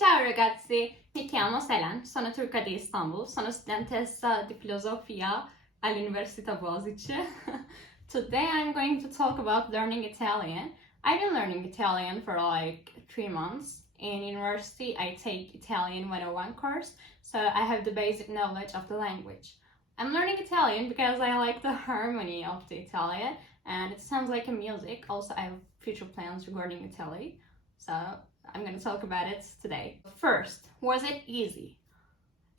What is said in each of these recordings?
Ciao ragazzi, mi chiamo Selen, sono turca di Istanbul, sono studentessa di filosofia all'Università Boğaziçi. Today I'm going to talk about learning Italian. I've been learning Italian for like 3 months. In university, I take Italian 101 course, so I have the basic knowledge of the language. I'm learning Italian because I like the harmony of the Italian, and it sounds like a music. Also, I have future plans regarding Italy, so I'm going to talk about it today. First, was it easy?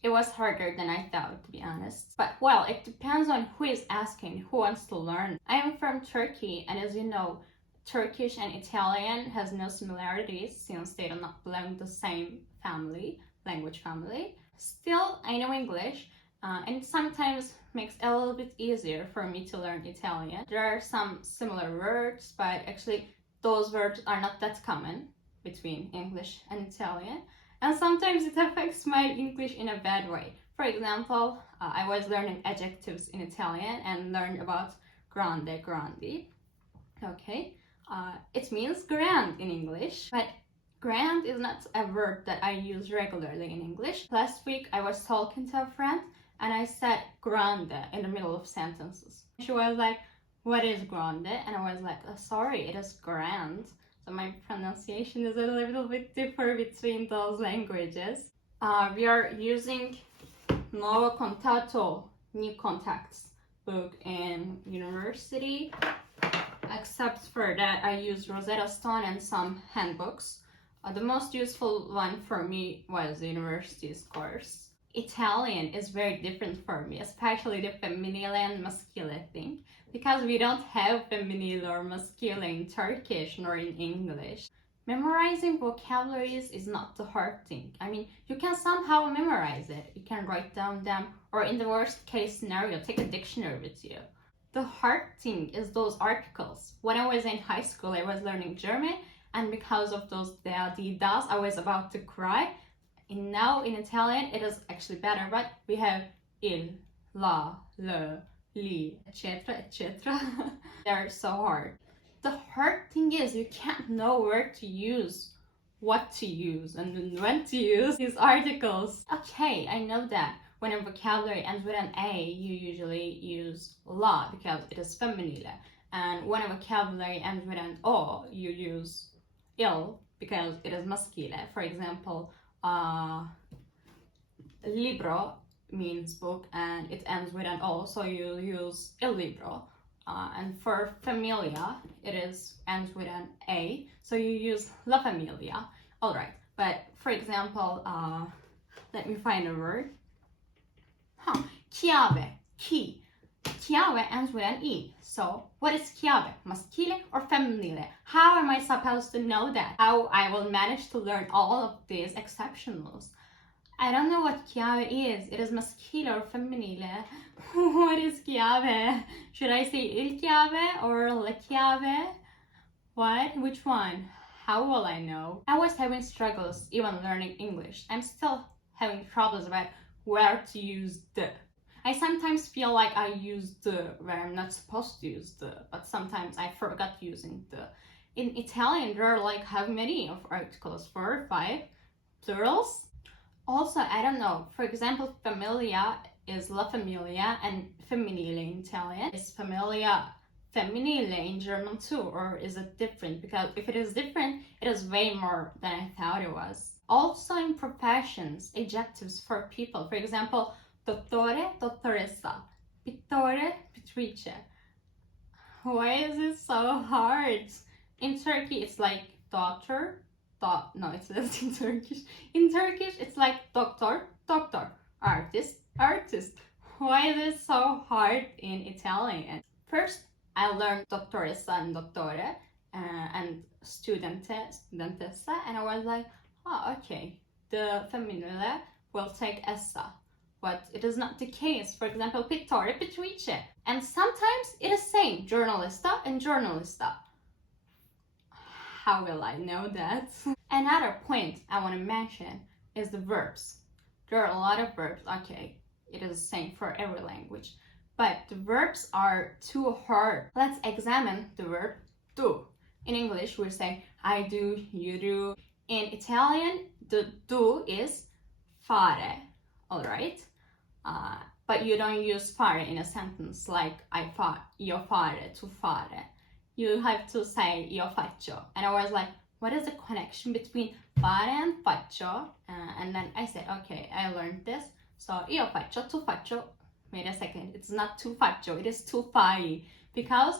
It was harder than I thought, to be honest. But well, it depends on who is asking, who wants to learn. I am from Turkey, and as you know, Turkish and Italian has no similarities since they do not belong to the same family, language family. Still, I know English, and it sometimes makes it a little bit easier for me to learn Italian. There are some similar words, but actually those words are not that common between English and Italian, and sometimes it affects my English in a bad way. For example, I was learning adjectives in Italian and learned about grande, grandi. Okay, it means grand in English, but grand is not a word that I use regularly in English. Last week I was talking to a friend and I said grande in the middle of sentences. She was like, "What is grande?" And I was like, "Oh, sorry, it is grand." So my pronunciation is a little bit different between those languages. We are using Nuovo Contatto, New Contacts book in university. Except for that, I use Rosetta Stone and some handbooks. The most useful one for me was the university's course. Italian is very different for me, especially the femminile and maschile thing, because we don't have femminile or maschile in Turkish nor in English. Memorizing vocabularies is not the hard thing. I mean, you can somehow memorize it. You can write down them, or in the worst case scenario, take a dictionary with you. The hard thing is those articles. When I was in high school, I was learning German, and because of those da, di, das, I was about to cry. And now in Italian, it is actually better, but we have il, la, le, li, etc., etc. They're so hard. The hard thing is you can't know where to use, what to use, and when to use these articles. Okay, I know that when a vocabulary ends with an A, you usually use la because it is feminile. And when a vocabulary ends with an O, you use il because it is maschile. For example, libro means book and it ends with an O, so you use il libro. And for familia, it ends with an A, so you use la familia. Alright, but for example, let me find a word. Chiave, key. Chiave ends with an E. So, what is chiave? Maschile or femminile? How am I supposed to know that? How I will manage to learn all of these exceptionals? I don't know what chiave is. It is maschile or femminile. What is chiave? Should I say il chiave or la chiave? What? Which one? How will I know? I was having struggles even learning English. I'm still having troubles about where to use the. I sometimes feel like I use the where I'm not supposed to use the, but sometimes I forgot using the. In Italian, there are like how many of articles? 4 or 5 plurals? Also, I don't know. For example, familia is la familia and femminile in Italian. Is familia femminile in German too, or is it different? Because if it is different, it is way more than I thought it was. Also in professions, adjectives for people. For example, dottore, dottoressa, pittore, pittrice. Why is it so hard? In Turkey, it's like doctor, no, it's not in Turkish. In Turkish, it's like doctor, doctor, artist, artist. Why is it so hard in Italian? First, I learned dottoressa and dottore and studente, studentessa, and I was like, oh, okay, the femminile will take essa. But it is not the case. For example, pittore, pittrice. And sometimes it is same, journalista and journalista. How will I know that? Another point I want to mention is the verbs. There are a lot of verbs. Okay, it is the same for every language. But the verbs are too hard. Let's examine the verb do. In English, we say I do, you do. In Italian, The do is fare, alright? But you don't use fare in a sentence like io fare, tu fare. You have to say io faccio. And I was like, what is the connection between fare and faccio? And then I said, okay, I learned this. So io faccio, tu faccio. Wait a second, it's not tu faccio, it is tu fai. Because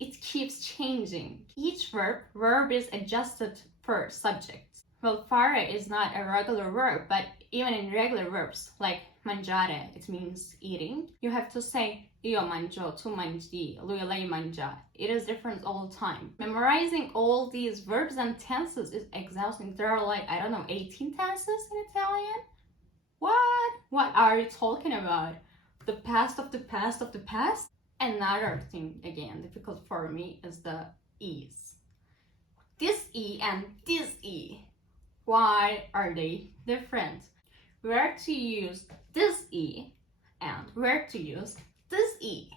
it keeps changing. Each verb is adjusted per subject. Well, fare is not a regular verb, but even in regular verbs, like mangiare, it means eating. You have to say io mangio, tu mangi, lui lei mangia. It is different all the time. Memorizing all these verbs and tenses is exhausting. There are like, I don't know, 18 tenses in Italian? What? What are you talking about? The past of the past of the past? Another thing, again, difficult for me is the e's. This e and this e. Why are they different? Where to use this e and where to use this e?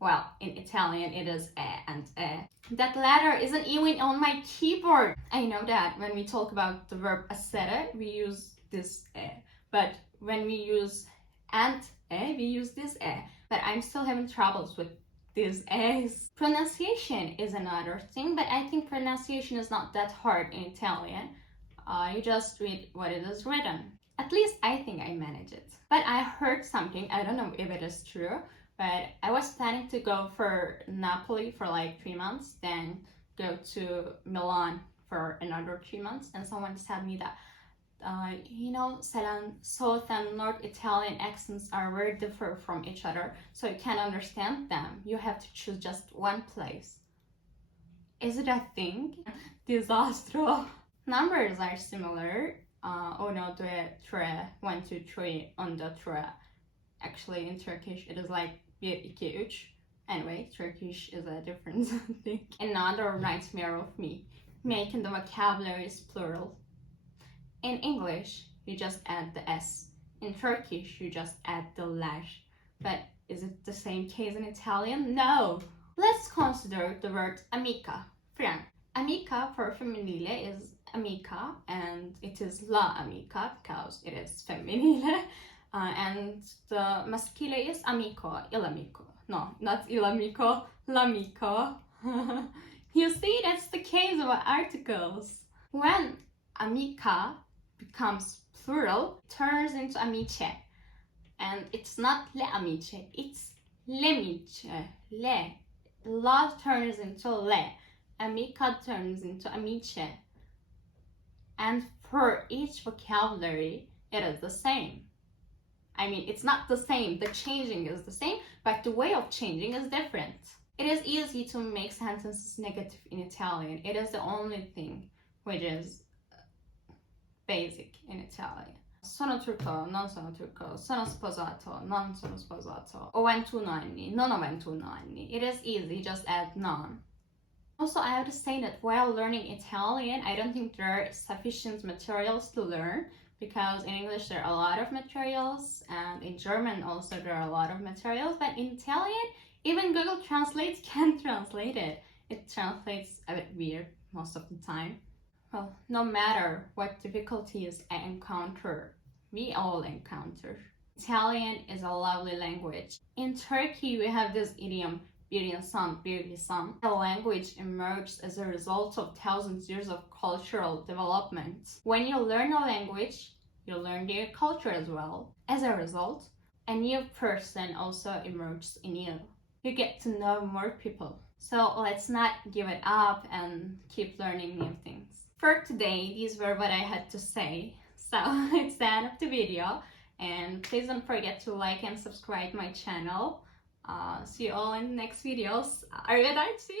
Well, in Italian it is e and e. That letter isn't even on my keyboard. I know that when we talk about the verb essere, we use this e. But when we use and e, we use this e. But I'm still having troubles with these e's. Pronunciation is another thing, but I think pronunciation is not that hard in Italian. You just read what it is written. At least I think I manage it. But I heard something, I don't know if it is true, but I was planning to go for Napoli for like 3 months, then go to Milan for another 3 months, and someone said me that you know, Selen, South and North Italian accents are very different from each other, so you can't understand them. You have to choose just one place. Is it a thing? Disastro. Numbers are similar. 1, 2, 3, 1, 2, 3, 1, 2, 3. Actually, in Turkish, it is like 1, 2, 3. Anyway, Turkish is a different thing. Another nightmare of me, making the vocabularies plural. In English, you just add the S. In Turkish, you just add the lash. But is it the same case in Italian? No! Let's consider the word amica, friend. Amica for femminile is amica, and it is la amica because it is femminile. And the maschile is amico, il amico. No, not il amico, l'amico. You see, that's the case with articles. When amica becomes plural, turns into amiche. And it's not le amiche, it's l'amiche. Le. La turns into le. Amica turns into amiche. And for each vocabulary, it is the same. I mean, it's not the same. The changing is the same, but the way of changing is different. It is easy to make sentences negative in Italian. It is the only thing which is basic in Italian. Sono turco, non sono turco. Sono sposato, non sono sposato. Ho 21 anni, non ho 21 anni. It is easy, just add non. Also, I have to say that while learning Italian, I don't think there are sufficient materials to learn, because in English there are a lot of materials, and in German also there are a lot of materials, but in Italian, even Google Translate can't translate it. It translates a bit weird most of the time. Well, no matter what difficulties I encounter, we all encounter, Italian is a lovely language. In Turkey, we have this idiom, bir insan, bir lisan. The language emerged as a result of thousands of years of cultural development. When you learn a language, you learn their culture as well. As a result, a new person also emerges in you. You get to know more people. So let's not give it up and keep learning new things. For today, these were what I had to say. So it's the end of the video. And please don't forget to like and subscribe my channel. See you all in the next videos. Arrivederci!